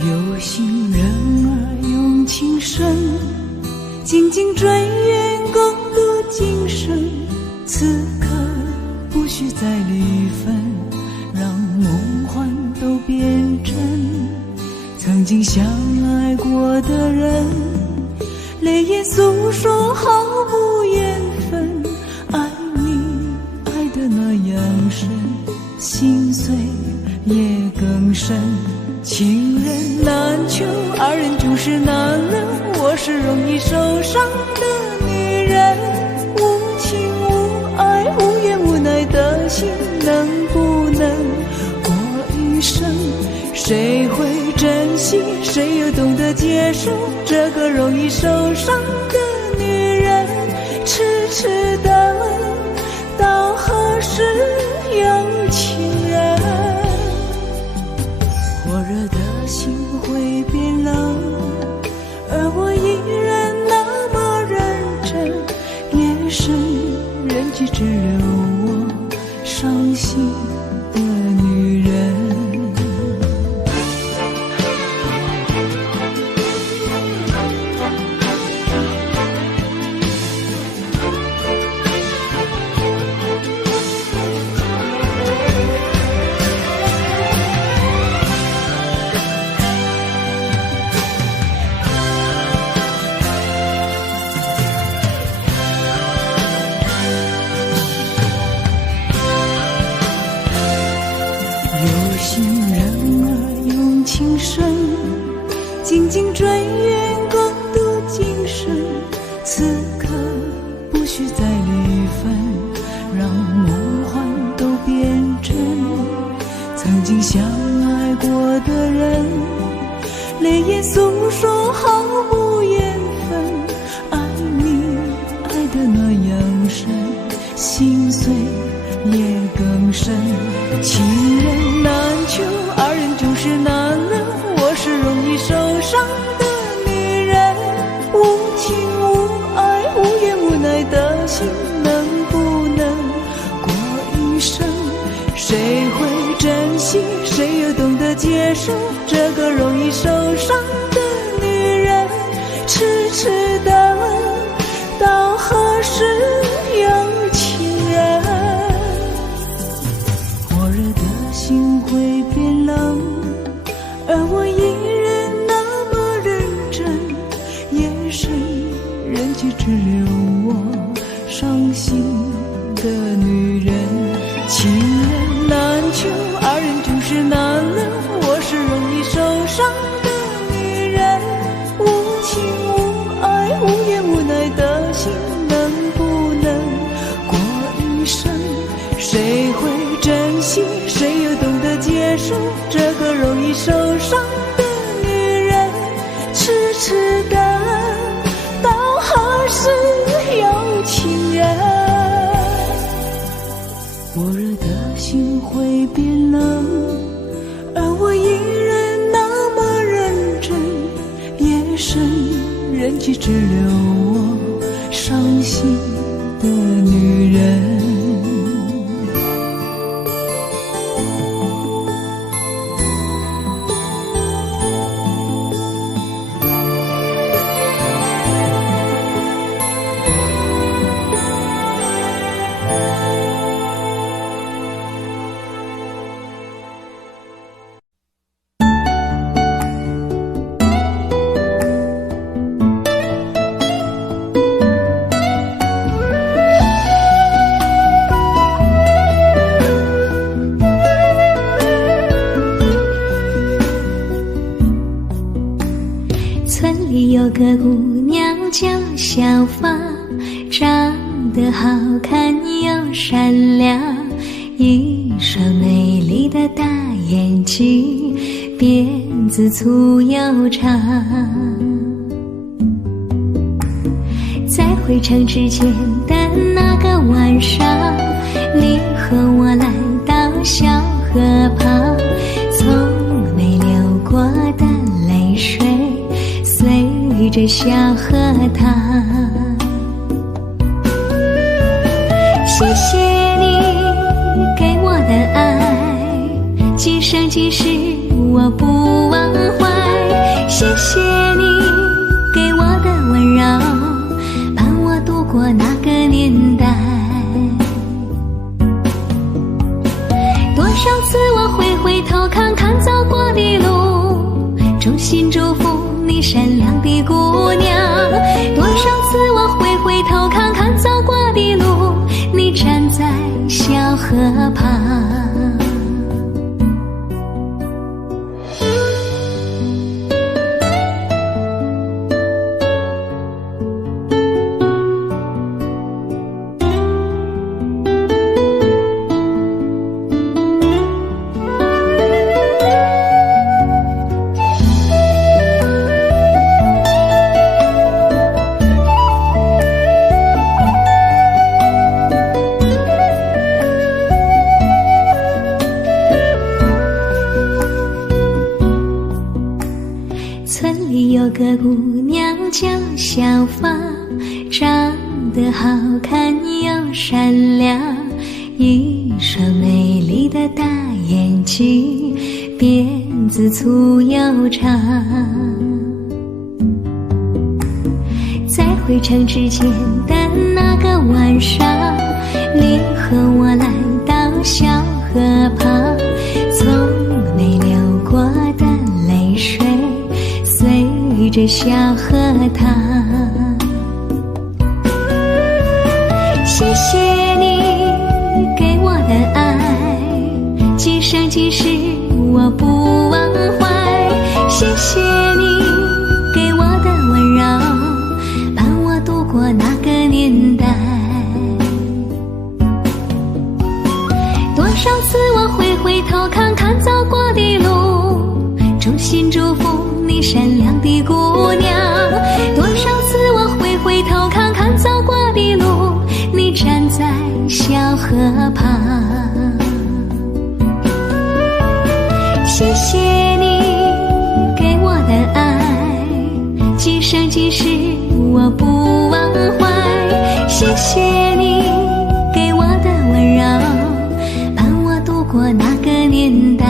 有心人儿用情深，紧紧追远共度今生。此刻不需再离分，让梦幻都变真。曾经相爱过的人，泪眼诉说毫无缘分。爱你爱得那样深，心碎也更深。情人难求，二人就是难能。我是容易受伤的女人，无情无爱无怨无奈的心，能不能过余生？谁会珍惜，谁又懂得接受这个容易受伤的女人？痴痴的问，到何时有情人？火热的心会变冷，而我依然那么认真。夜深人迹只留我伤心的女人。有心人儿用情深，紧紧追远共度今生。此刻不需再离分，让梦幻都变真。曾经相爱过的人，泪眼诉说毫无缘分。爱你爱得那样深，心碎也更深。情人难求，二人就是难能。我是容易受伤的女人，无情无爱无怨无奈的心，能不能过一生？谁会珍惜，谁又懂得接受这个容易受伤的女人？痴痴的问，到何时有情人？火热的心会变冷，而我依然那么认真。夜深人迹只留我伤心的女人。情人难求，二人就是难能。我是容易受伤的女人，无情无爱无怨无奈的心，能不能过一生？谁会珍惜，谁又懂得接受这个容易受伤的女人？痴痴的问，到何时有情人？火热的心会变冷，而我依然那么认真。夜深人迹只留我伤心的女人。村里有个姑娘叫小芳，长得好看又善良，一双美丽的大眼睛，辫子粗又长。在回城之前的那个晚上，你和我来到小河旁，从没流过的泪水随着小河淌。谢谢你给我的爱，今生今世我不忘怀。回头看看走过的路，衷心祝福你善良的姑娘。多少次我回头看看走过的路，你站在小河旁。村里有个姑娘叫小芳，长得好看又善良，一双美丽的大眼睛，辫子粗又长。在回城之前的那个晚上，你和我来到小河旁，从没流过的泪水随着小河淌。谢谢你给我的爱，今生今世我不忘怀。谢谢你给我的温柔，伴我度过那个年代。多少次我回头看看走过的路，衷心祝福你善良的姑娘。多少次我回头看看走过的路，你站在小河旁。谢谢你给我的爱，今生今世我不忘怀。谢谢你给我的温柔，伴我度过那个年代。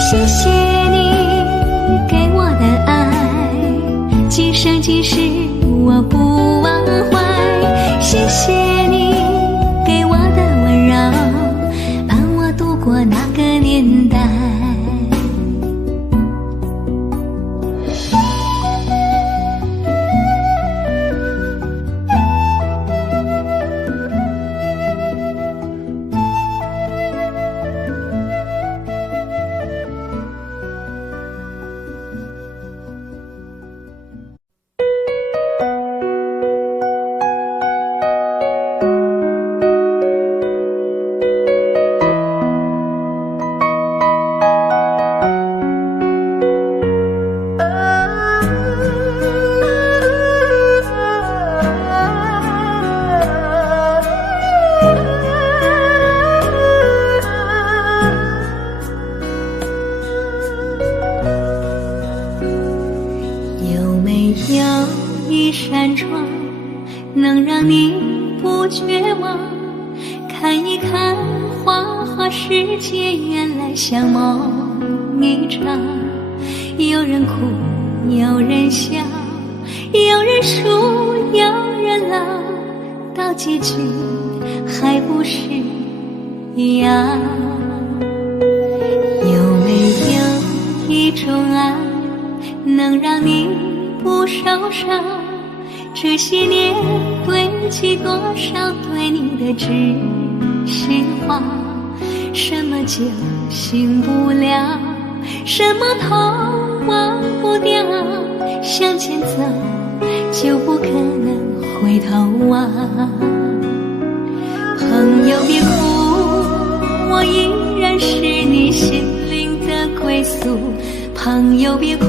谢谢你给我的爱，今生今世我不忘怀。谢谢你给我的温柔，伴我度过那个年代。一扇窗能让你不绝望，看一看花花世界，原来像梦一场。有人哭，有人笑，有人输，有人老，到结局还不是一样。有没有一种爱能让你不受伤？这些年堆积多少对你的知心话？什么酒醒不了，什么痛忘不掉，向前走就不可能回头啊。朋友别哭，我依然是你心灵的归宿。朋友别哭，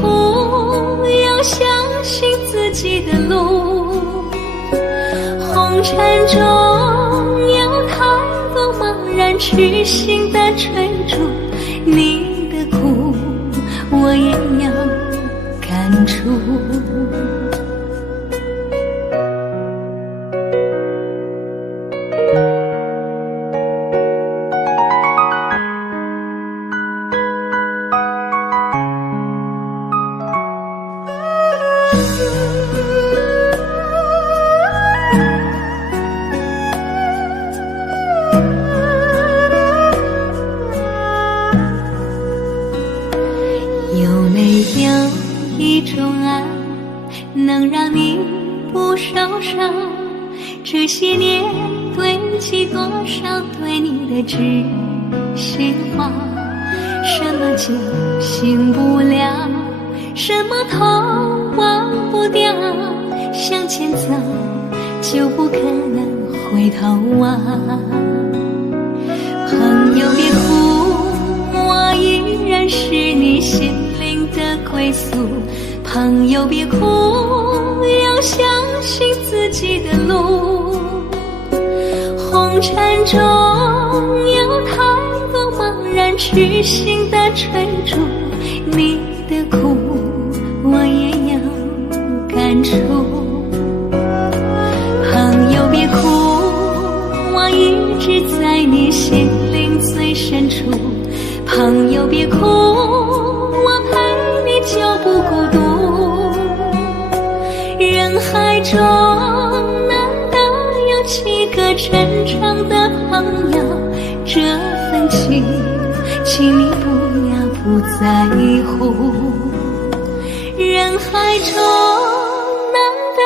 要相信自己的路。红尘中有太多茫然痴心的追逐，你的苦我也有感触。能让你不受伤？这些年堆积多少对你的知心话？什么就醒不了，什么痛忘不掉，向前走就不可能回头望。朋友别哭，我依然是你心灵的归宿。朋友别哭，要相信自己的路。红尘中有太多茫然痴心的追逐，你的苦我也有感触。朋友别哭，我一直在你心灵最深处。朋友别哭，我陪你就不孤独。人海中难得有几个真正的朋友，这份情请你不要不在乎。人海中难得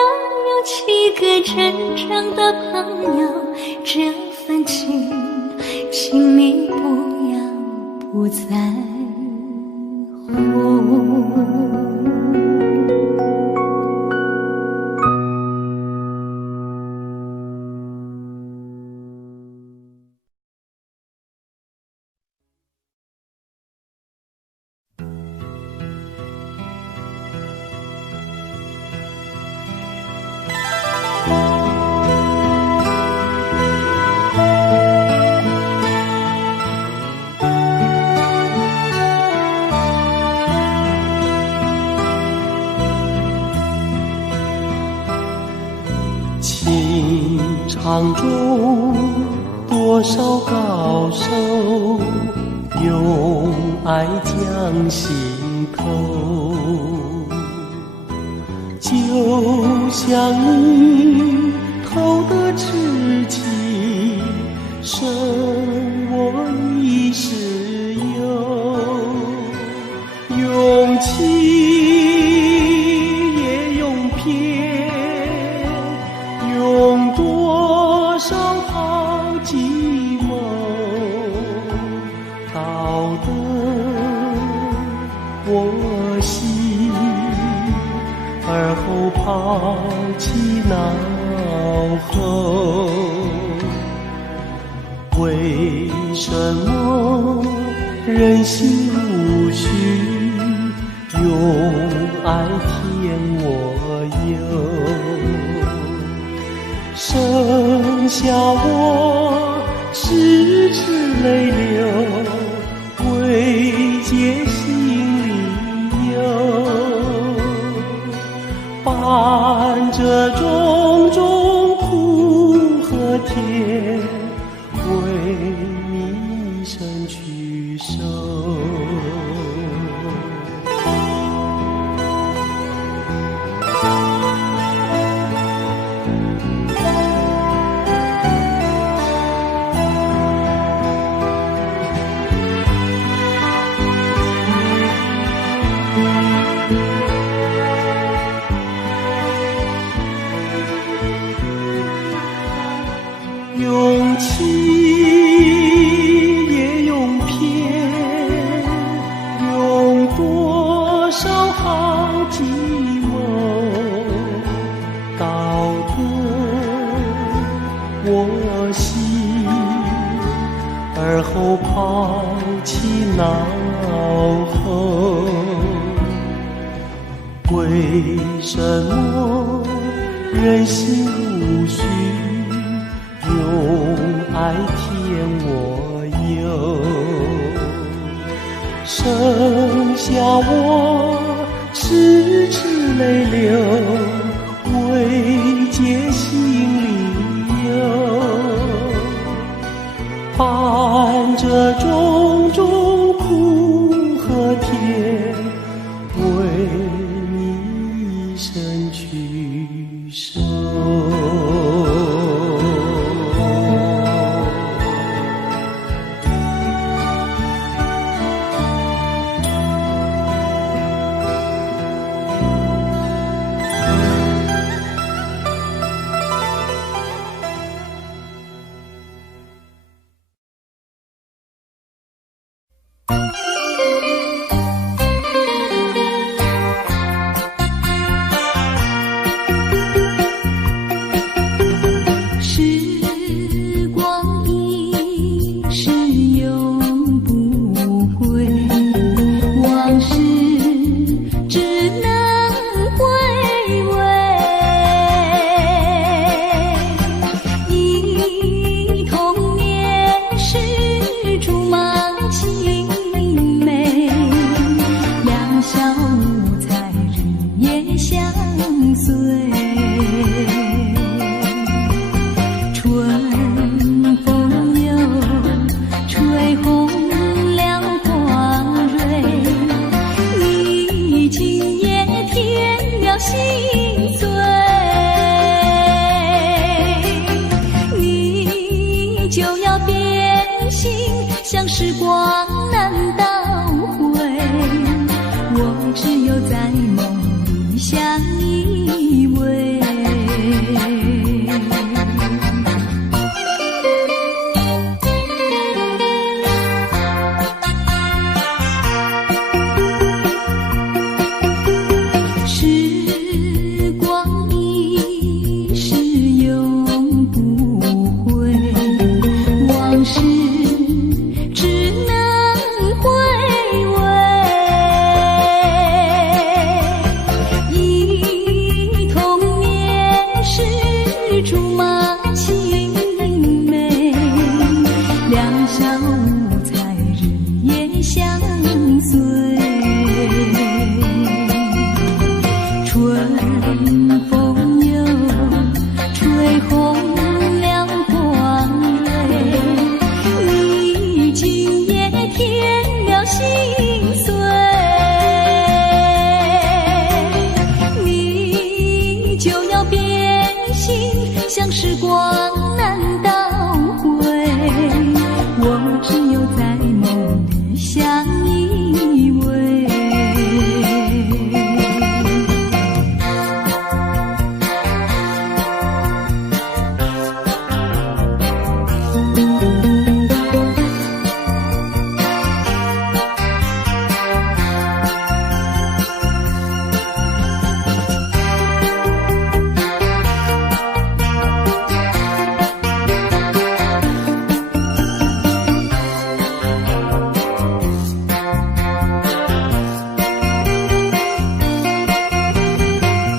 有几个真正的朋友，这份情请你不要不在乎。情场中多少高手，用爱将心扣。就像你投的痴情，胜我一世忧。用情也用偏，用多少好寂寞，道得我心，而后抛弃脑后。为什么人心如许，用爱填我忧？剩下我痴痴泪流，为解心里忧。伴着种种苦和甜，为你一生去守。用情也用偏，用多少好寂寞，道得我心，而后抛弃脑后。为什么人心如许，用爱填我忧？剩下我痴痴泪流，为解心里忧。伴着种种苦和甜，为你一生去守。像时光难倒回，我只有在梦里相依偎。时光一逝永不回，往事只能回味。忆童年时竹马青梅，两小无猜日夜相随。春风又吹红了光蕊，你今夜添了心碎，你就要变心，像时光难倒回，我只有在梦里相依偎。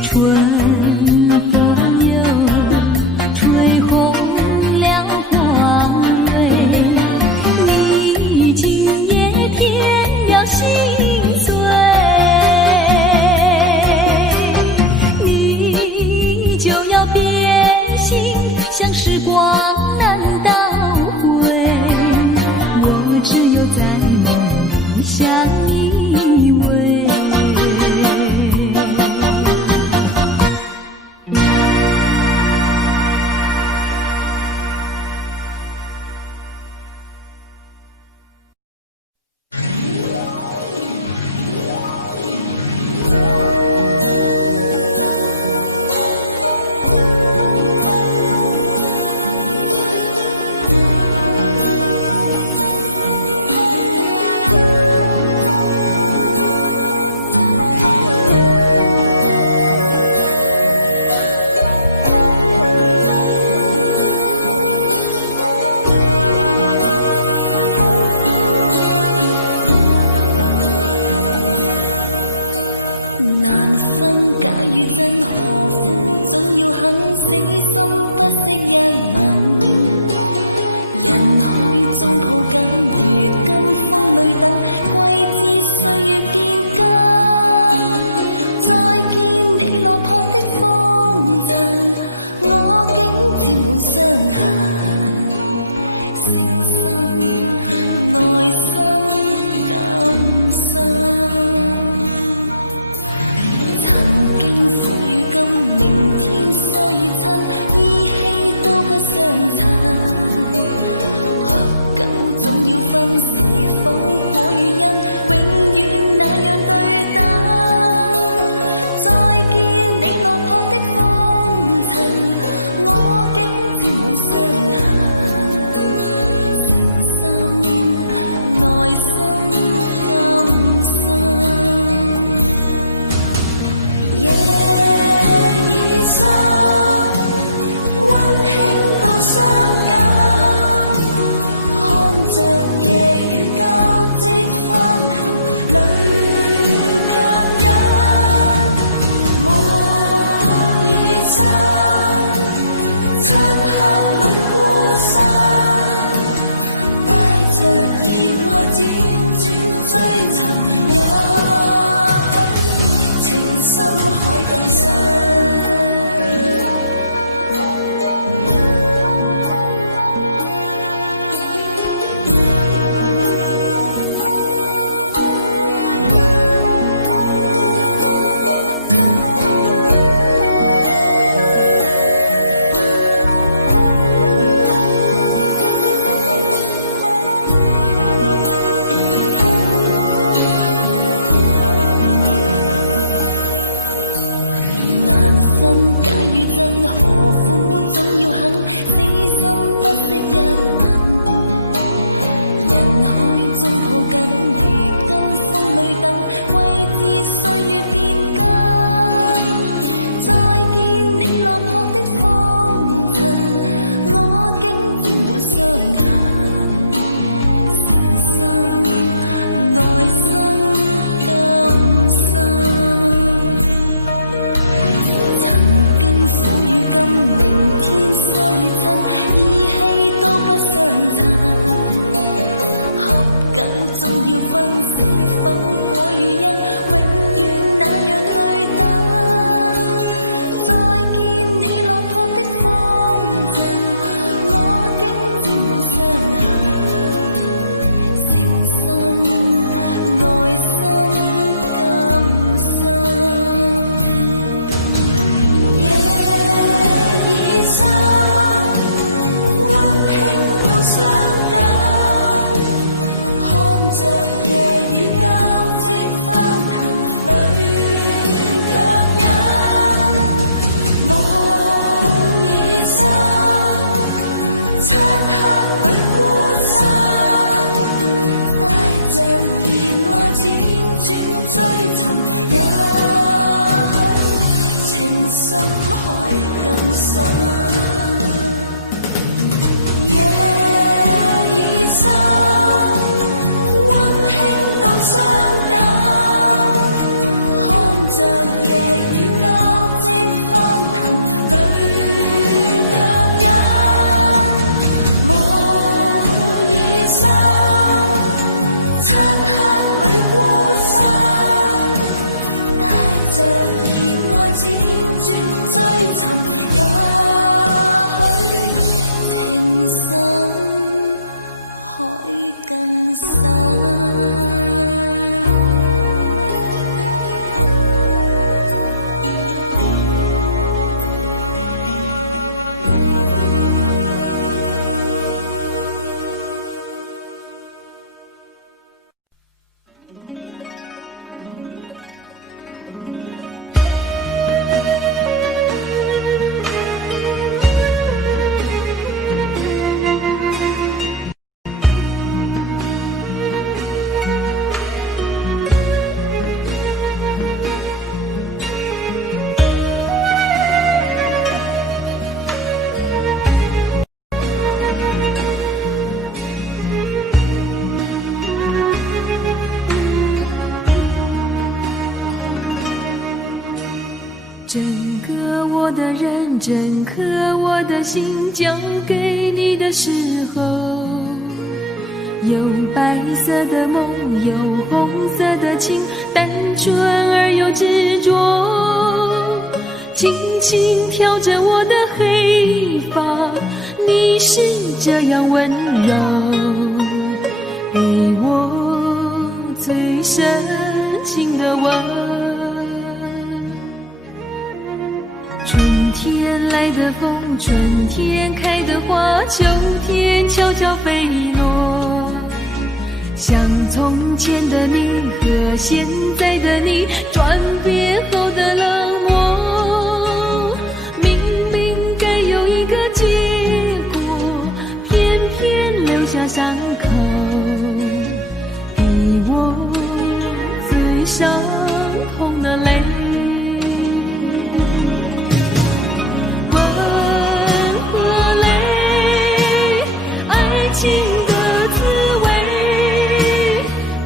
春风又吹红了光蕊，你今夜添了心碎，你就要变心，像时光难倒回，我只有在梦里相依偎。的认真刻我的心交给你的时候，有白色的梦，有红色的情，单纯而又执着，轻轻挑着我的黑发，你是这样温柔，给我最深情的吻。春天来的风，春天开的花，秋天悄悄飞落，像从前的你和现在的你转变后的冷漠，明明该有一个结果，偏偏留下伤口，给我最伤痛的泪。情的滋味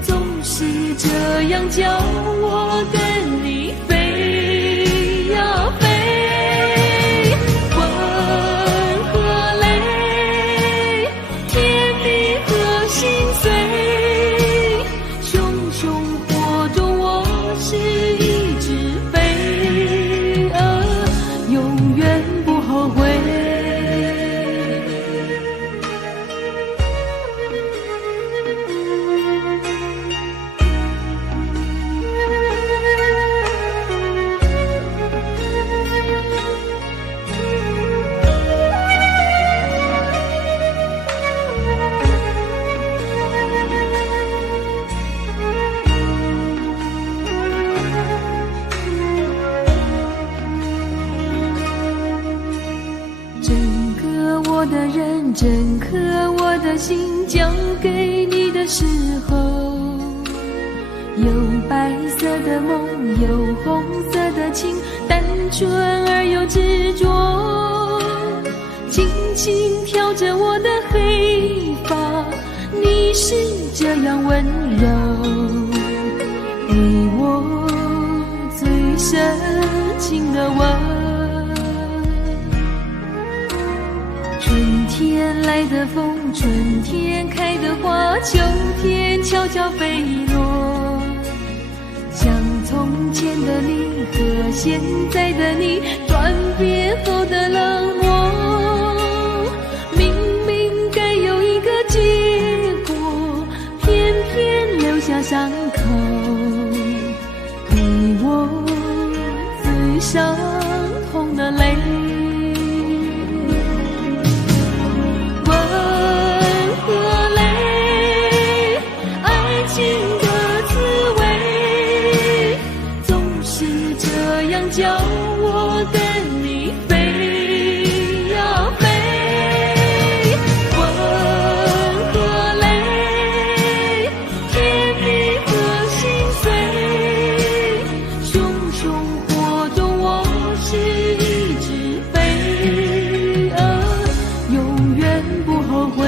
总是这样叫我跟你飞呀飞，吻和泪，甜蜜和心碎，熊熊火中我是一只飞蛾，永远不后悔。我的认真刻我的心交给你的时候，有白色的梦，有红色的情，单纯而又执着，轻轻挑着我的黑发，你是这样温柔，给我最深情的吻。春天来的风，春天开的花，秋天悄悄飞落，像从前的你和现在的你转变后的冷漠，明明该有一个结果，偏偏留下伤口，给我最伤痛的泪。叫我跟你飞呀飞，吻和泪，甜蜜和心碎，熊熊火中我是一只飞蛾，永远不后悔。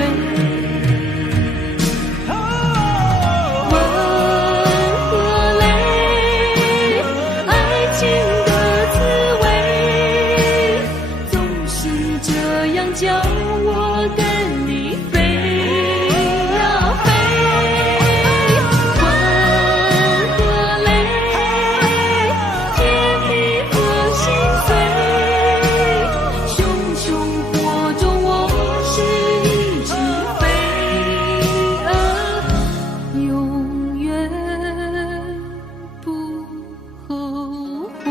叫我跟你飞呀飞，吻和泪，甜蜜和心碎，熊熊火中我是一只飞蛾，永远不后悔。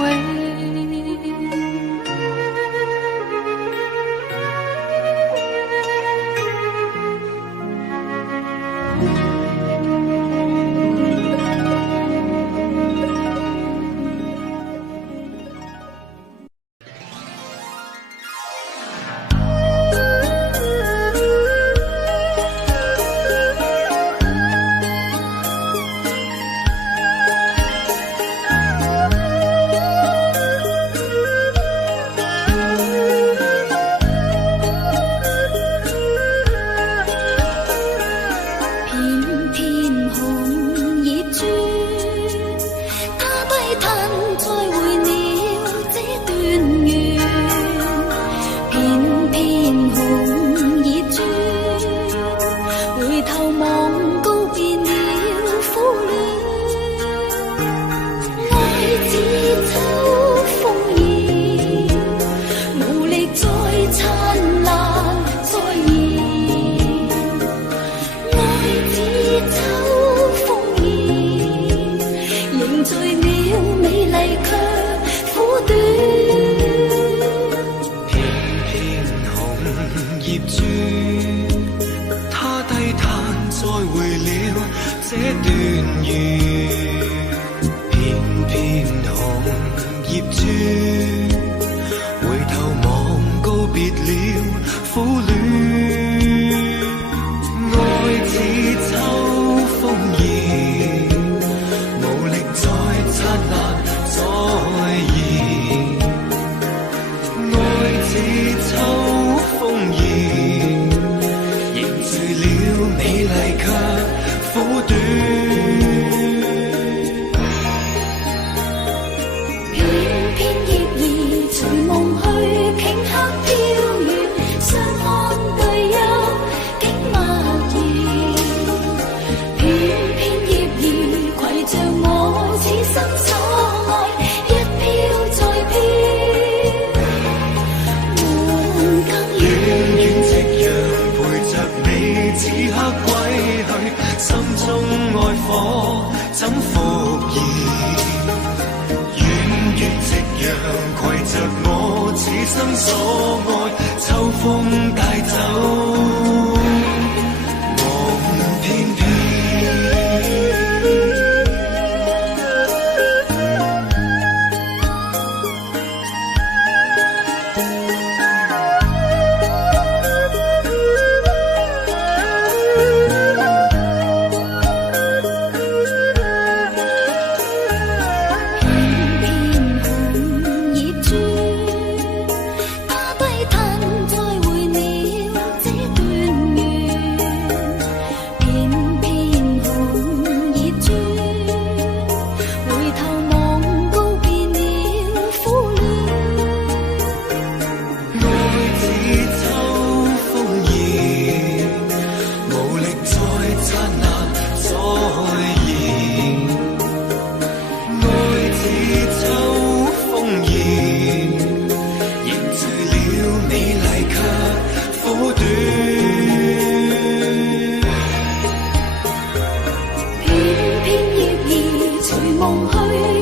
他低叹再会了这段缘。回了这段缘，片片红叶珠，回头望告别了苦恋。爱似秋风叶，无力再灿烂再现。爱似秋风叶，凝聚了美丽却苦短。片片叶儿随梦去，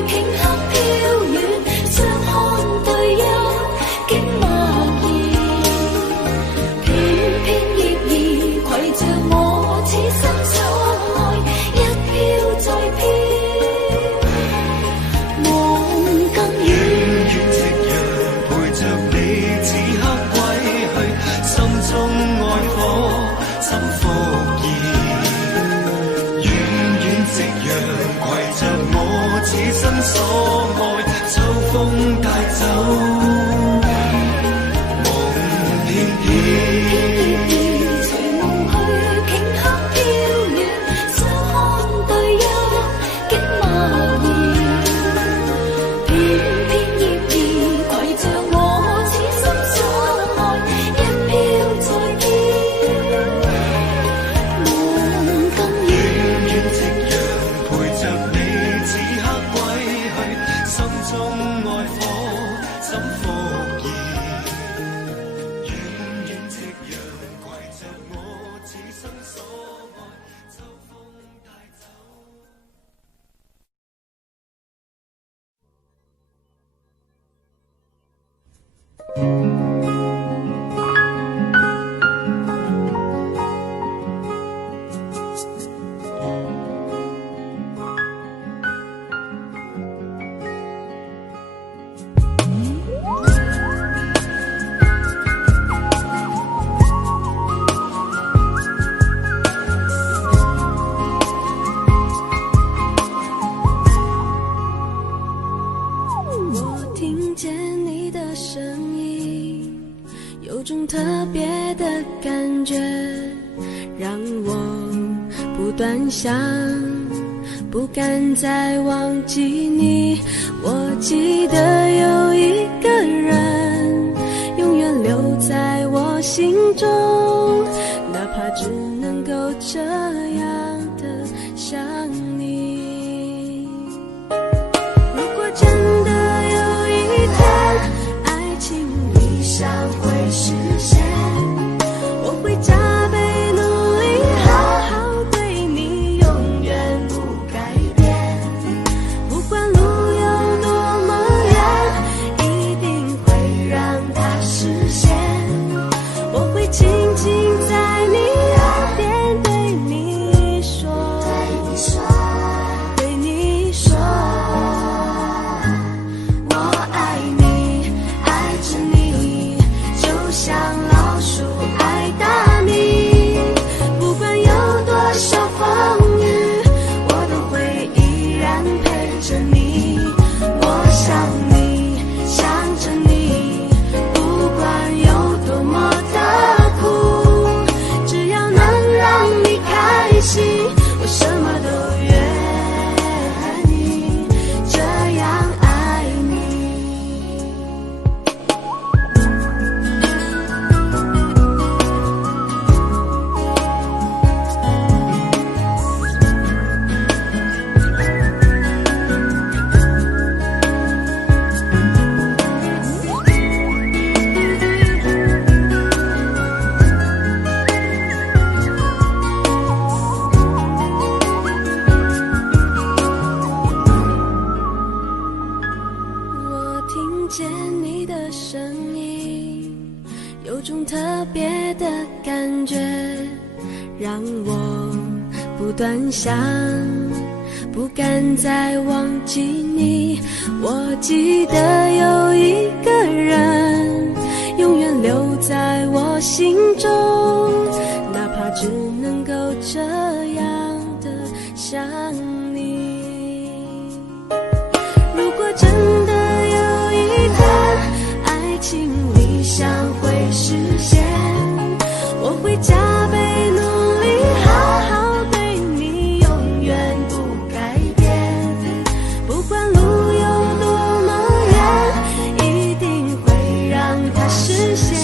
顷刻飘远，相看对幽，竟默然。片片叶儿携着我此生所爱，一飘再飘。梦更遠遠夕陽陪着你此刻歸去，心中愛火怎復燃？遠遠夕陽攜着我此生所愛，秋風帶走夢翩翩。想不敢再忘记你，我记得有一个人永远留在我心中，哪怕只能够这样的想你。如果真的有一天爱情理想会实现，我会加倍努力好好对你，永远不改变。不管路有多么远，一定会让它实现。我会轻轻在你耳边对你幻想，不敢再忘记你。我记得有一个人永远留在我心中，哪怕只能够这样的想你。如果真的有一天爱情理想会实现，我会加倍努力好好对你，永远不改变。不管路有多么远，一定会让它实现。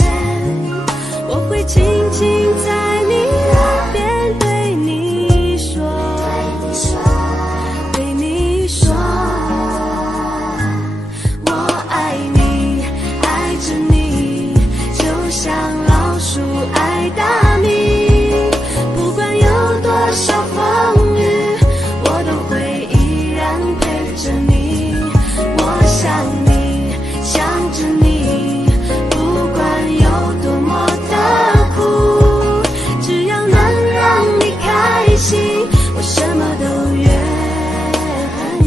我会轻轻在你耳边对你说，对你说，我爱你，爱着你，就像老鼠爱大米。不管有多少风雨，我都会依然陪着你。我想你，想着你，不管有多么的苦，只要能让你开心，我什么都愿意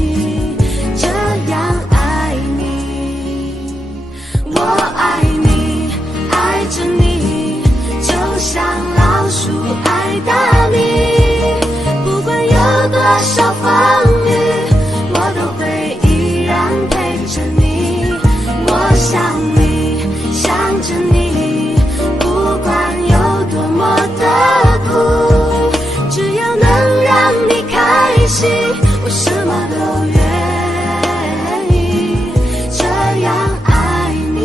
这样爱你。我爱你，爱着你，就像老鼠爱大米。不管有多少风雨，我都会依然陪着你。我想你，想着你，不管有多么的苦，只要能让你开心，我什么都愿意这样爱你。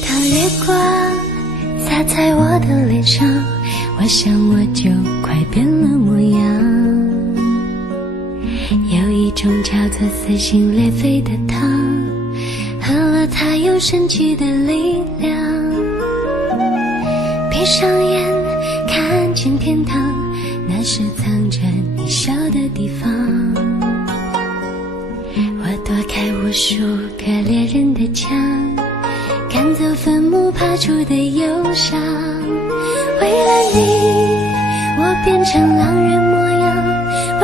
当月光洒在我的脸上，我想我就快变了模样。有一种叫做撕心裂肺的糖，喝了它有神奇的力量。闭上眼看见天堂，那是藏着你笑的地方。我躲开无数个猎人的枪，赶走坟墓爬出的忧伤。为了你，我变成狼人模样。为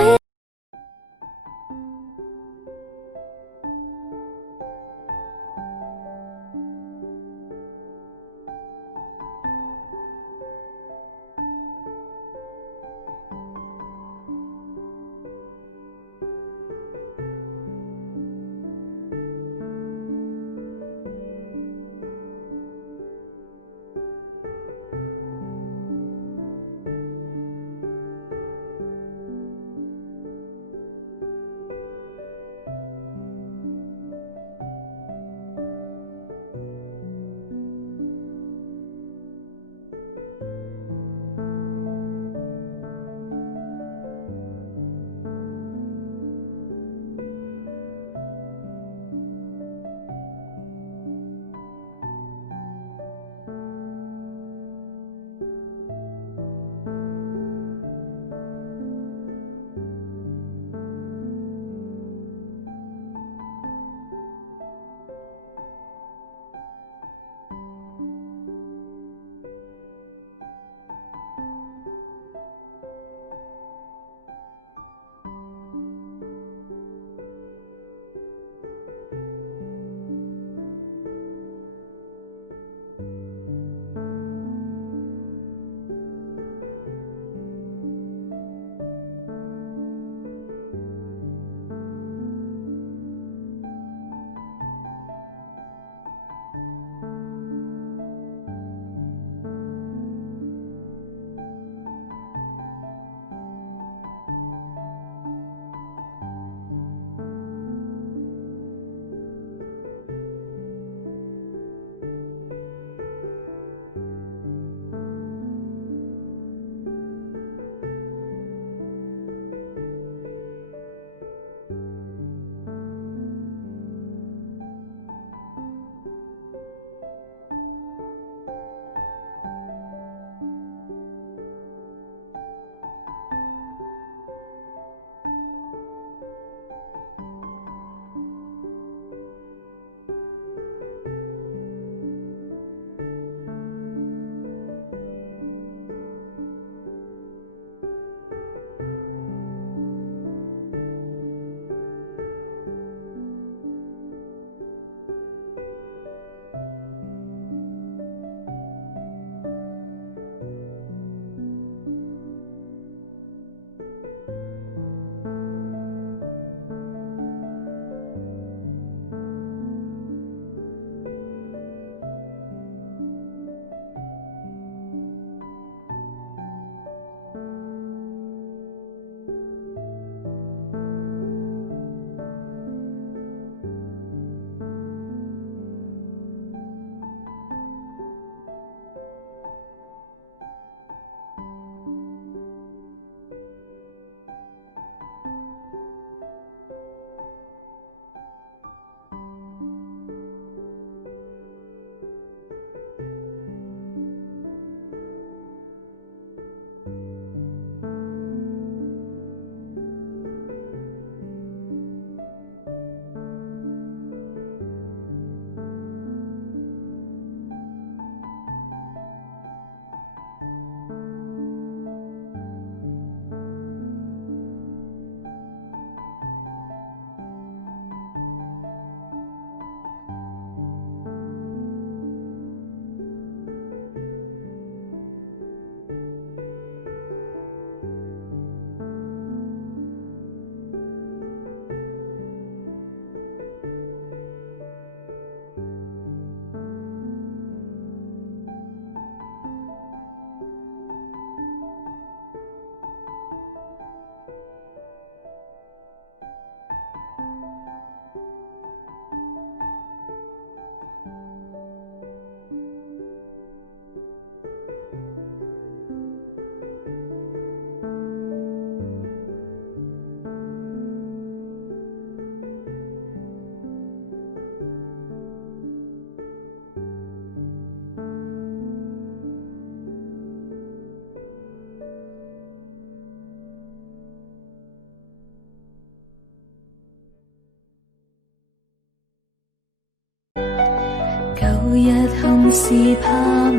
舊日憾事怕未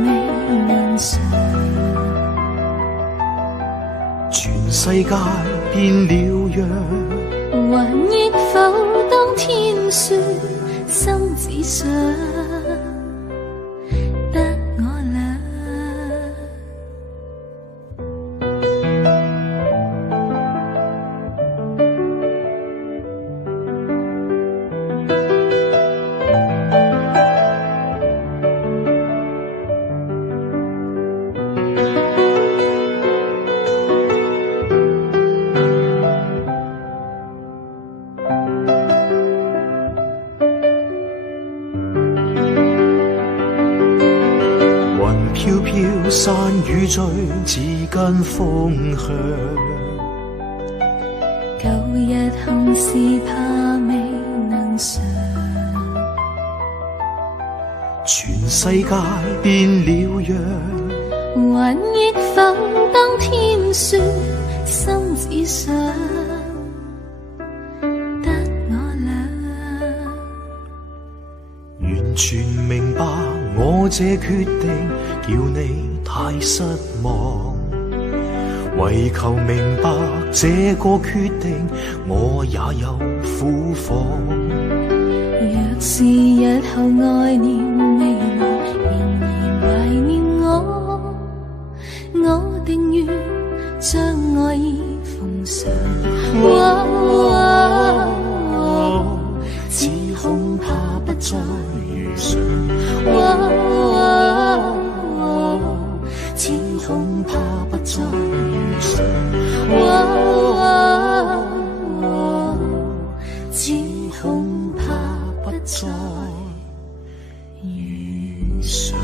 能償，全世界變了樣，還憶否當天說心只想得我倆。飄飄散雨醉，只跟風向。舊日憾事怕未能償，全世界變了樣，還憶否當天說心只想得我倆。完全明白我這決定叫你太失望，為求明白這個決定我也有苦況。若是日後愛念未來仍然懷念我定願將愛意奉上。只恐怕不再遇上，只恐怕不再遇上，只恐怕不再遇上。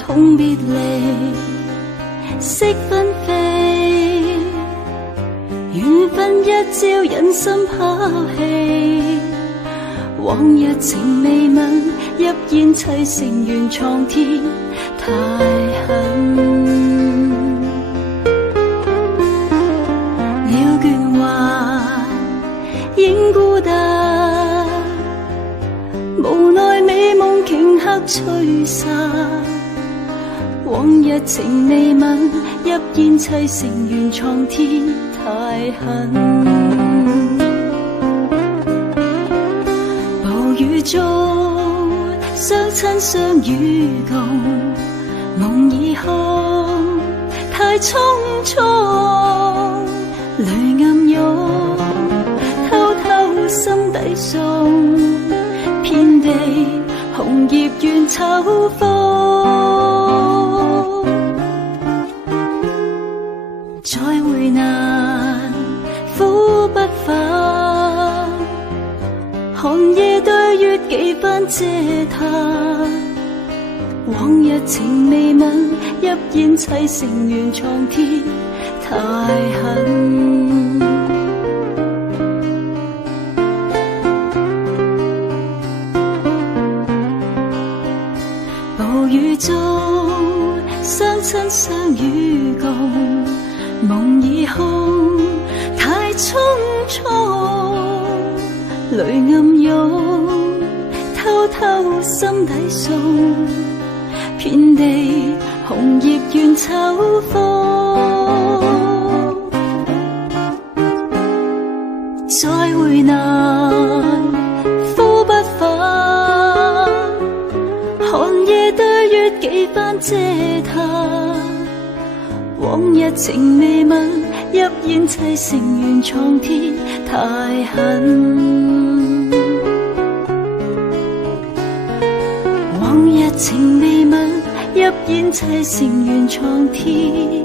痛別離，惜紛飛，緣分一朝忍心拋棄。往日情未泯，泣煙砌成原創天，太狠。了倦還應孤單，無奈美夢頃刻吹散。往日情未泯，泣煙砌成原創天，太狠。暴雨中相親相與共，夢已空，太匆匆。淚暗湧，偷偷心底送，遍地紅葉怨秋風。再會難，苦不返，寒夜對月幾番嗟嘆。往日情未泯，泣煙砌成原創天，太狠。暴雨中相親相與共，夢已空，太匆匆。淚暗湧，偷偷心底送，遍地紅葉怨秋風。再會難，苦不返，寒夜對月幾番嗟嘆。往日情未泯，泣煙砌成原創天，太狠。情未吻，入演砌成原創天，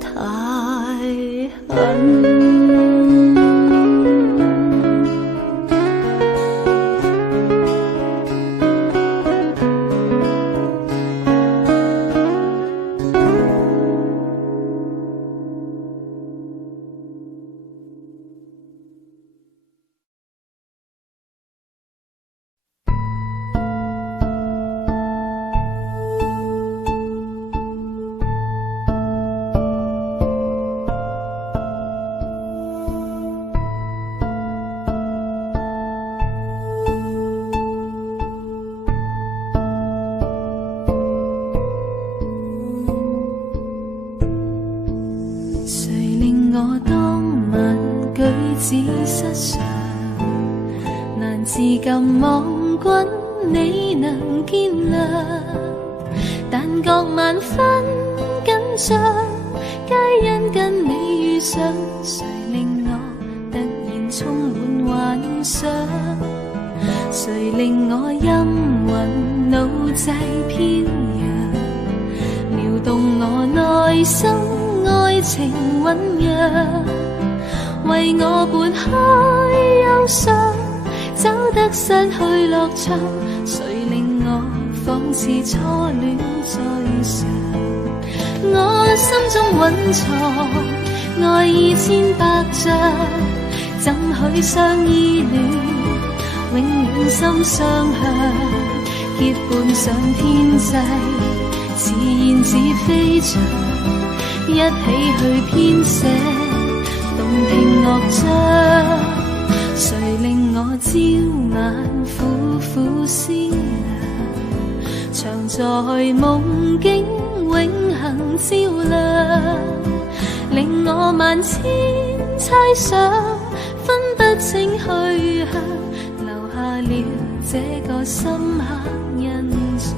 太狠。只失常，難自禁望君你能見諒，但各晚分緊張，皆因跟你遇上，誰令我突然充滿幻想？誰令我陰魂腦際飄揚，撩動我內心愛情醞釀？為我撥開憂傷，找得失去樂場，誰令我仿似初戀在嘗？我心中蘊藏愛意千百丈，怎許相依戀，永遠心相向，結伴上天際，似燕子飛翔，一起去編寫動聽樂章。誰令我朝晚苦苦思量，常在夢境永恆照亮，令我萬千猜想，分不清去向，留下了這個深刻印象。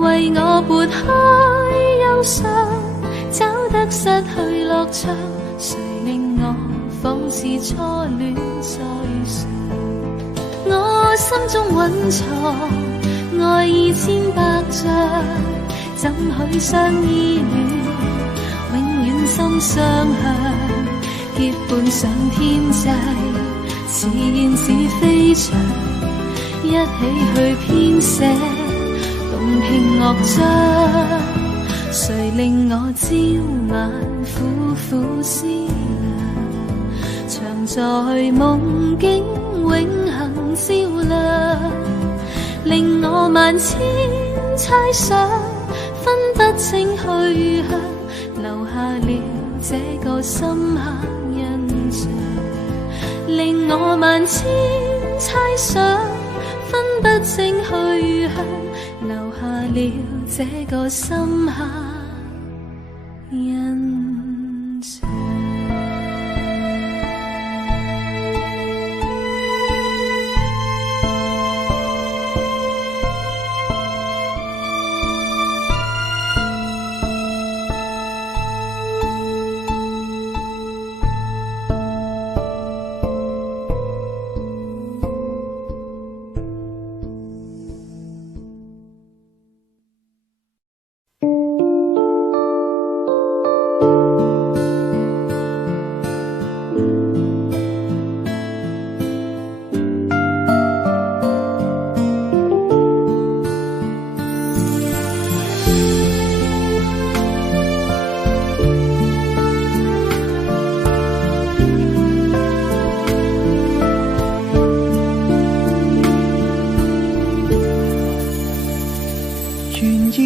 為我撥開憂傷，找得失去樂場，誰令我仿似初戀在嘗？我心中蘊藏愛意千百丈，怎許相依戀，永遠心相向，結伴上天際，似燕子飛翔，一起去編寫動聽樂章。誰令我朝晚苦苦思量，常在夢境永恆照亮，令我萬千猜想，分不清去向，留下了這個深刻印象。令我萬千猜想，分不清去向，留下了這個深刻印象。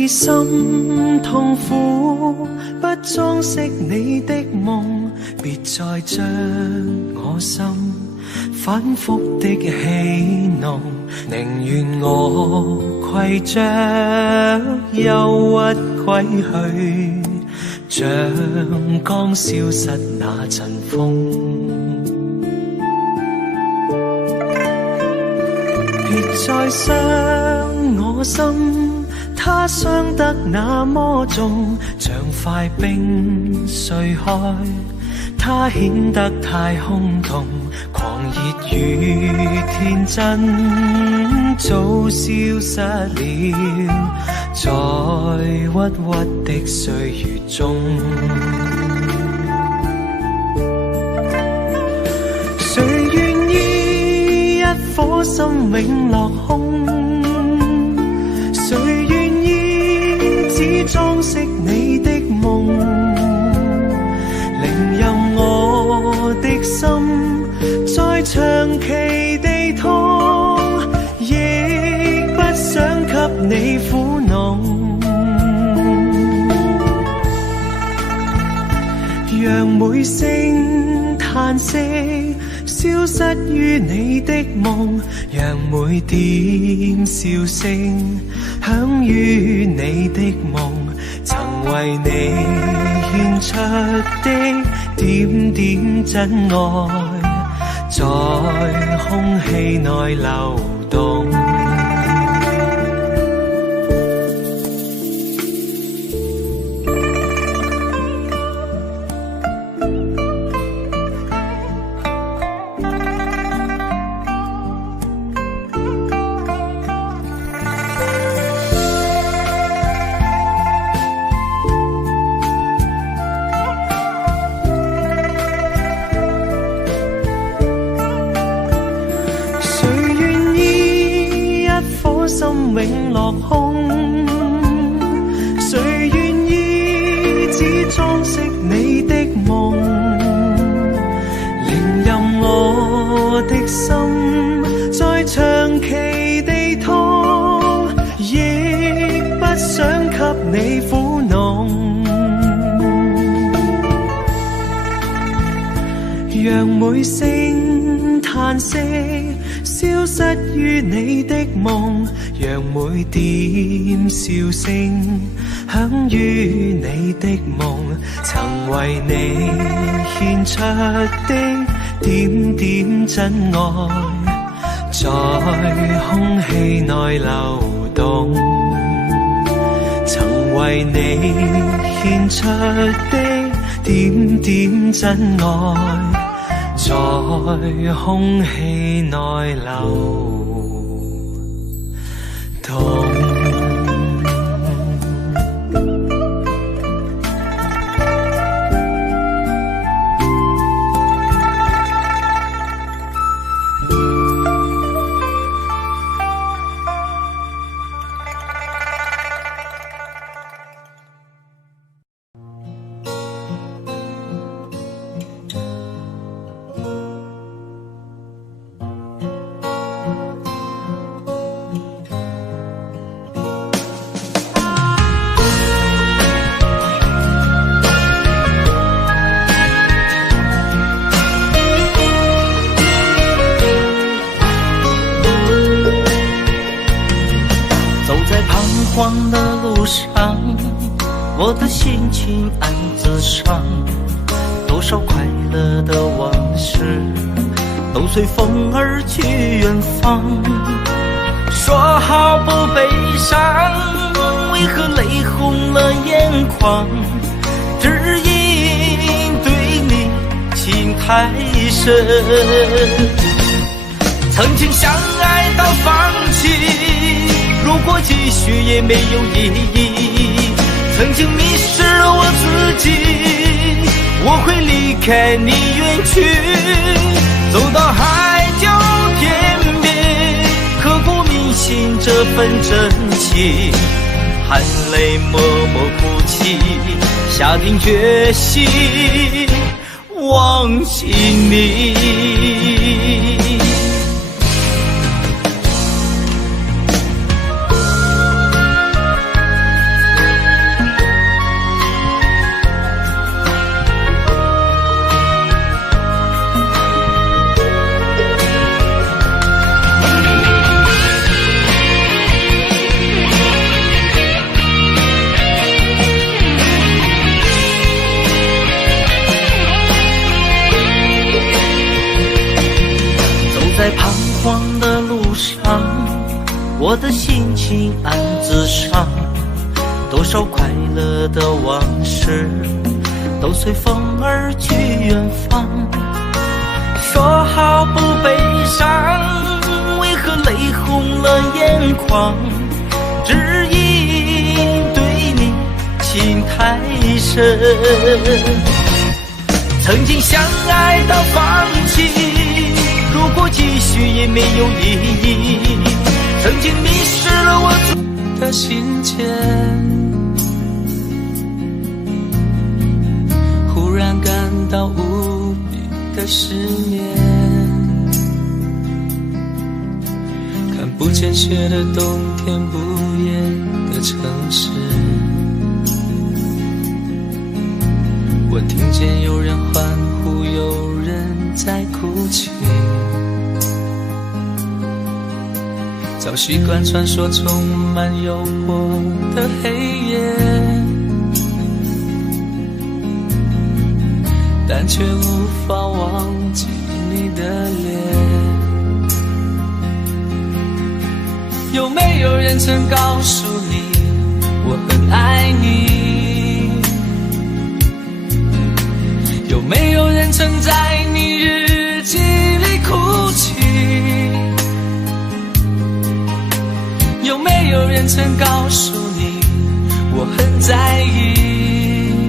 心痛苦，不裝飾你的夢，别再将我心反复的戏弄，宁愿我携着忧郁归去，像刚消失那阵风。别再伤我心，它伤得那么重，像块冰碎开，它显得太空洞。狂热与天真早消失了，在郁郁的岁月中。谁愿意一颗心永落空？谁愿意只裝飾你的夢？寧任我的心再長期地痛，亦不想給你苦惱。讓每聲嘆息消失於你的夢，讓每點笑聲響於你的夢，曾為你獻出的點點真愛，在空氣內流動。永落空，誰願意只裝飾你的夢？寧任我的心再長期地痛，亦不想給你苦惱。讓每聲嘆息消失於你的夢，讓每點笑聲響於你的夢，曾為你獻出的點點真愛，在空氣內流動。曾為你獻出的點點真愛，在空氣內流動。荒的路上，我的心情暗自伤，多少快乐的往事都随风而去远方。说好不悲伤，为何泪红了眼眶？只因对你情太深，曾经相爱到放弃，如果继续也没有意义。曾经迷失我自己，我会离开你远去，走到海角天边，刻骨铭心这份真情，含泪默默哭泣，下定决心忘记你。我的心情暗自伤，多少快乐的往事都随风而去远方。说好不悲伤，为何泪红了眼眶？只因对你情太深，曾经相爱到放弃，如果继续也没有意义。曾经迷失了我自己的心间，忽然感到无比的失眠，看不见雪的冬天，不夜的城市，我听见有人欢呼，有人在哭泣，早习惯传说充满诱惑的黑夜，但却无法忘记你的脸。有没有人曾告诉你我很爱你？有没有人曾在你日记里哭泣？有没有人曾告诉你我很在意？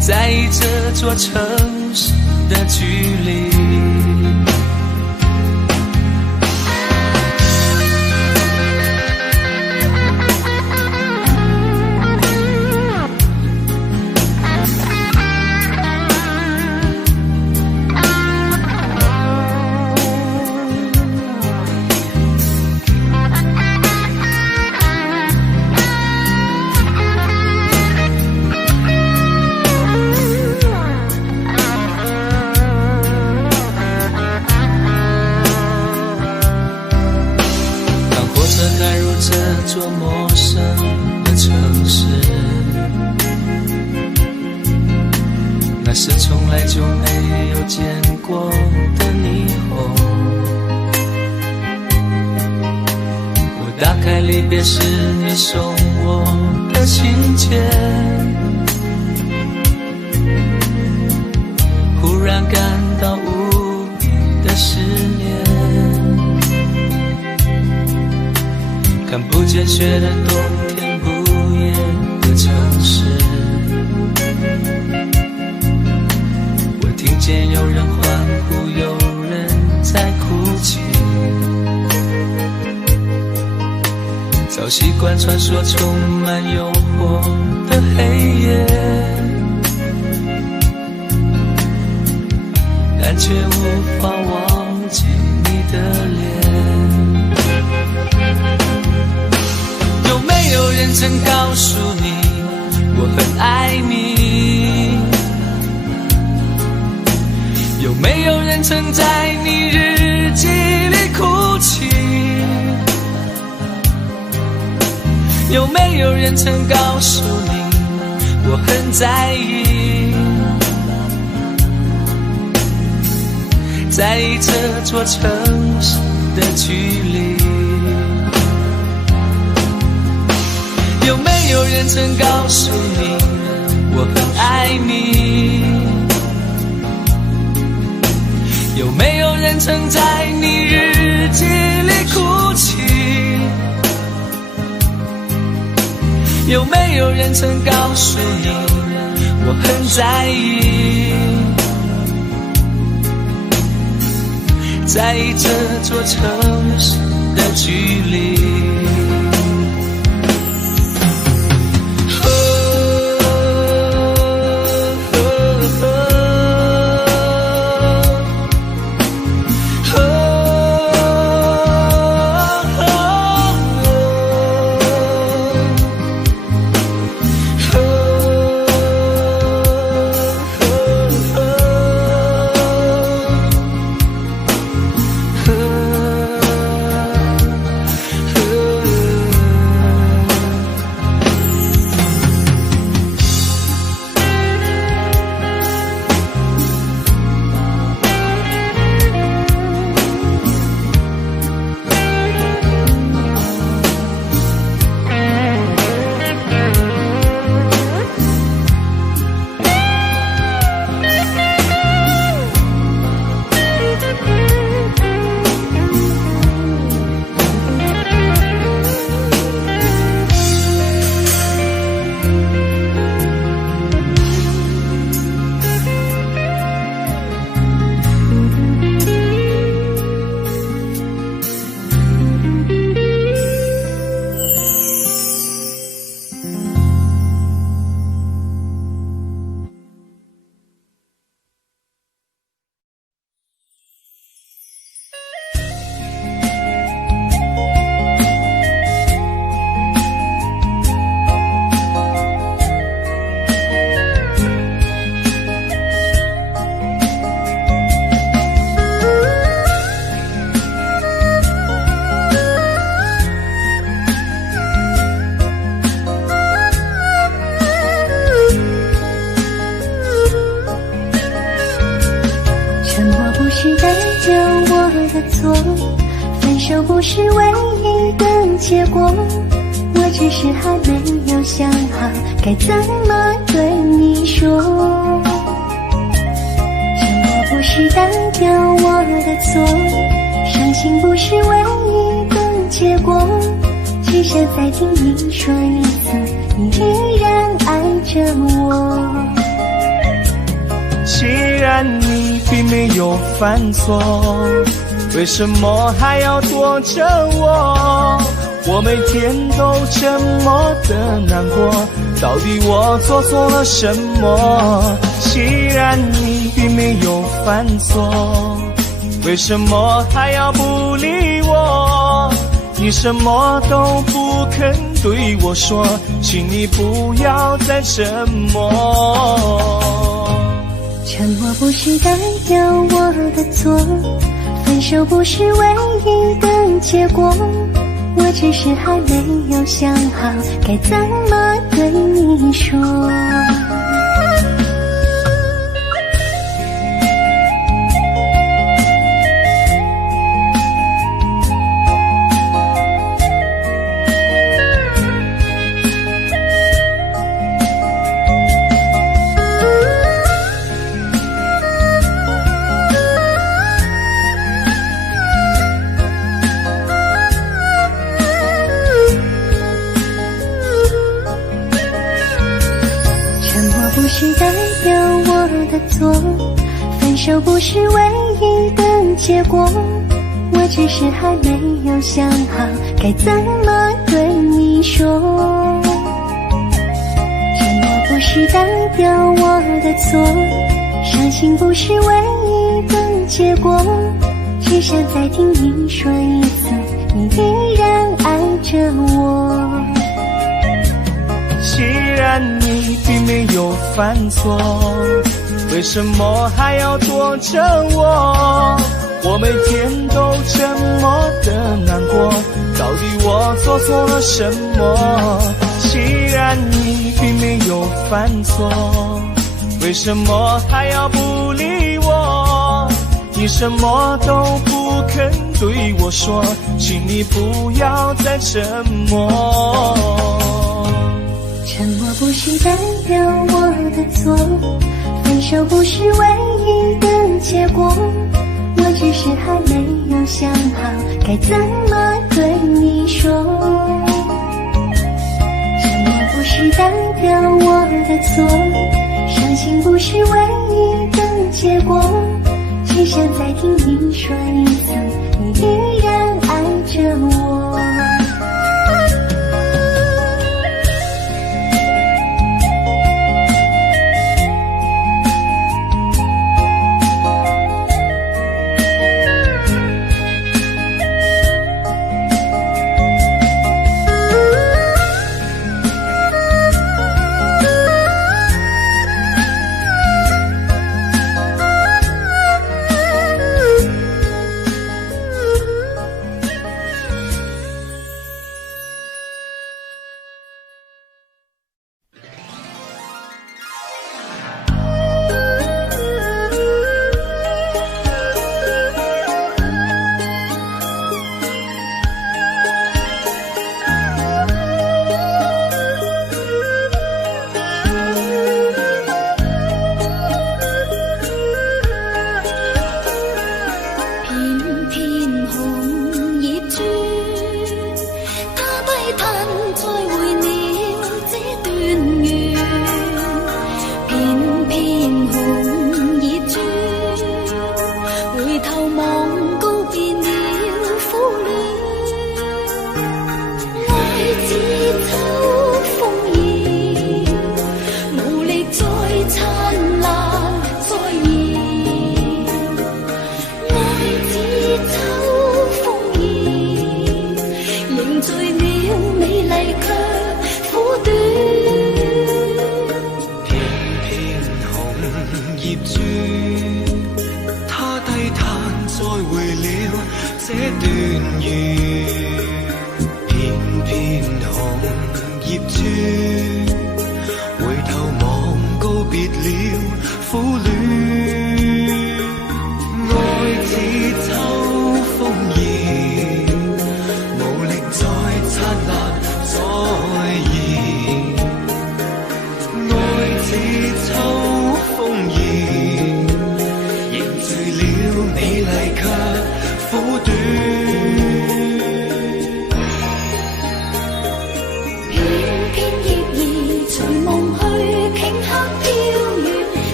在意这座城市的距离。这座陌生的城市，那是从来就没有见过的霓虹。我打开离别时你送我的信件，忽然感到无比的失眠，看不见雪的冬天，不夜的城市，我听见有人欢呼，有人在哭泣，早习惯传说充满诱惑的黑夜，但却无法忘记你的脸。有没有人曾告诉你我很爱你？有没有人曾在你日记里哭泣？有没有人曾告诉你我很在意？在意这座城市的距离。有没有人曾告诉你我很爱你？有没有人曾在你日记里哭泣？有没有人曾告诉你我很在意？在意这座城市的距离。的错，分手不是唯一的结果，我只是还没有想好该怎么对你说。沉默不是代表我的错，伤心不是唯一的结果，只想再听你说一次，你依然爱着我。既然你并没有犯错，为什么还要躲着我？我每天都这么的难过，到底我做错了什么？既然你并没有犯错，为什么还要不理我？你什么都不肯对我说，请你不要再沉默。沉默不是代表我的错，分手不是唯一的结果，我只是还没有想好该怎么对你说。不是代表我的错，分手不是唯一的结果，我只是还没有想好该怎么对你说。沉默不是代表我的错，伤心不是唯一的结果，只想再听你说一次，你依然爱着我。既然你并没有犯错，为什么还要躲着我？我每天都这么的难过，到底我做错了什么？既然你并没有犯错，为什么还要不理我？你什么都不肯对我说，请你不要再沉默。沉默不是代表我的错，分手不是唯一的结果，我只是还没有想好该怎么对你说。沉默不是代表我的错，伤心不是唯一的结果，只想再听你说一次，你依然爱着我。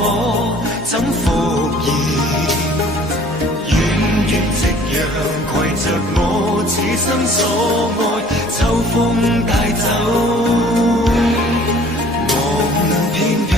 火，怎復燃？遠遠夕陽攜着我此生所愛，秋風帶走夢翩翩。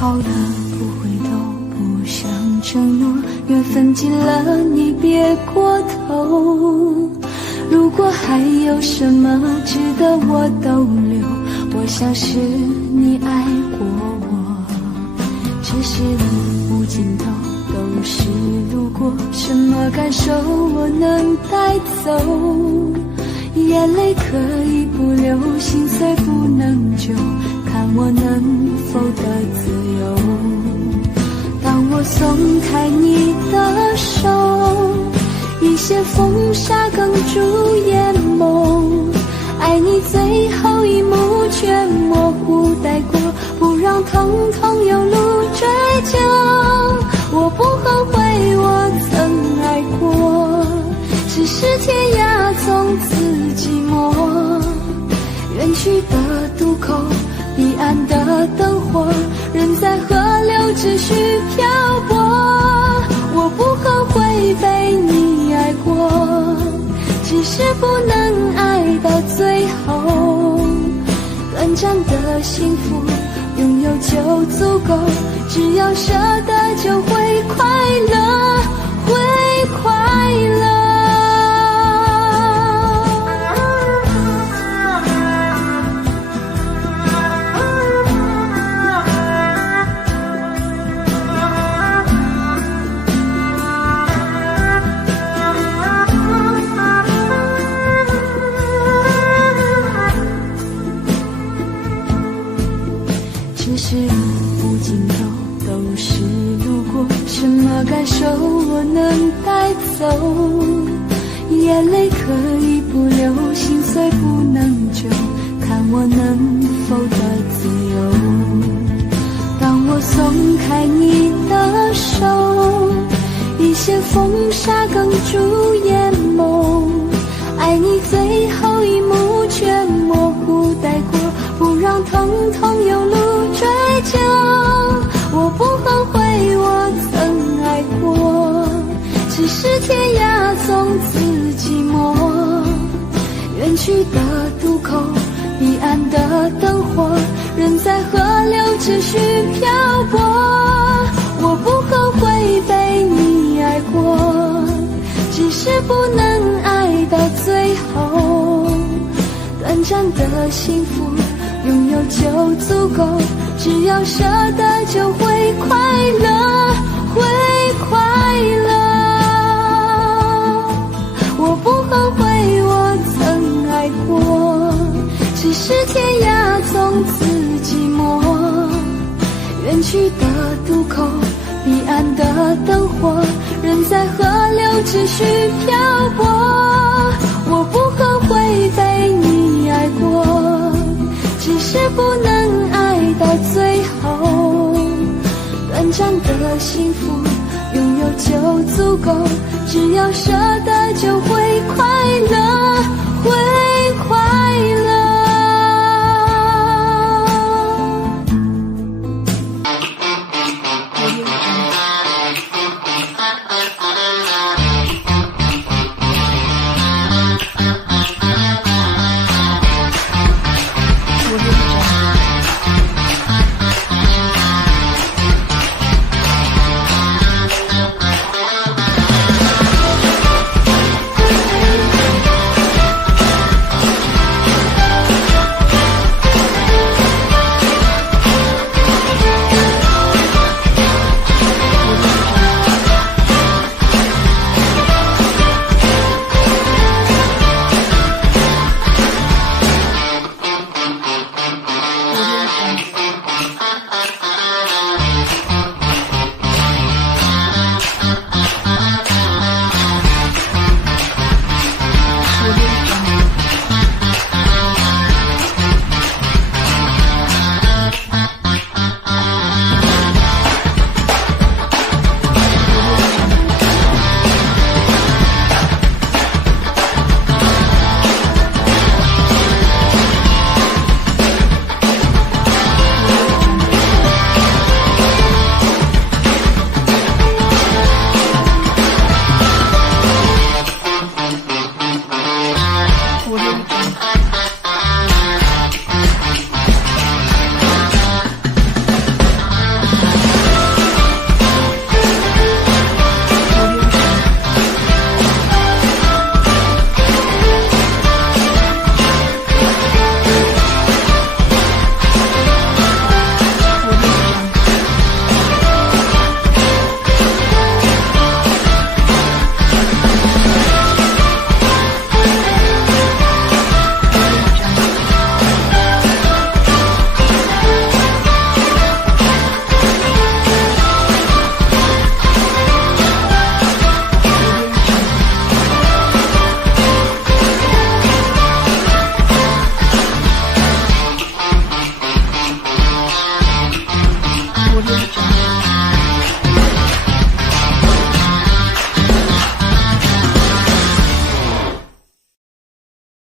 好了不回头，不想承诺，缘分尽了你别过头。如果还有什么值得我逗留，我想是你爱过我。这是路无尽头，都是路过，什么感受我能带走？眼泪可以不流，心碎不能救，看我能否得自由。当我松开你的手，一些风沙哽住眼眸，爱你最后一幕却模糊带过，不让疼痛有路追究。我不后悔我曾爱过，只是天涯从此寂寞。远去的渡口，彼岸的灯火，人在河流只需漂泊。我不后悔被你爱过，只是不能爱到最后。短暂的幸福拥有就足够，只要舍得就会快乐，会快乐。只是路无尽头，都是路过，什么感受我能带走？是天涯从此寂寞，远去的渡口，彼岸的灯火，人在河流持续漂泊。我不后悔被你爱过，只是不能爱到最后。短暂的幸福拥有就足够，只要舍得就会快乐，会快乐。我不后悔我曾爱过，只是天涯从此寂寞，远去的渡口，彼岸的灯火，人在河流持续漂泊。我不后悔被你爱过，只是不能爱到最后。短暂的幸福拥有就足够，只要舍得就会快乐，会快乐。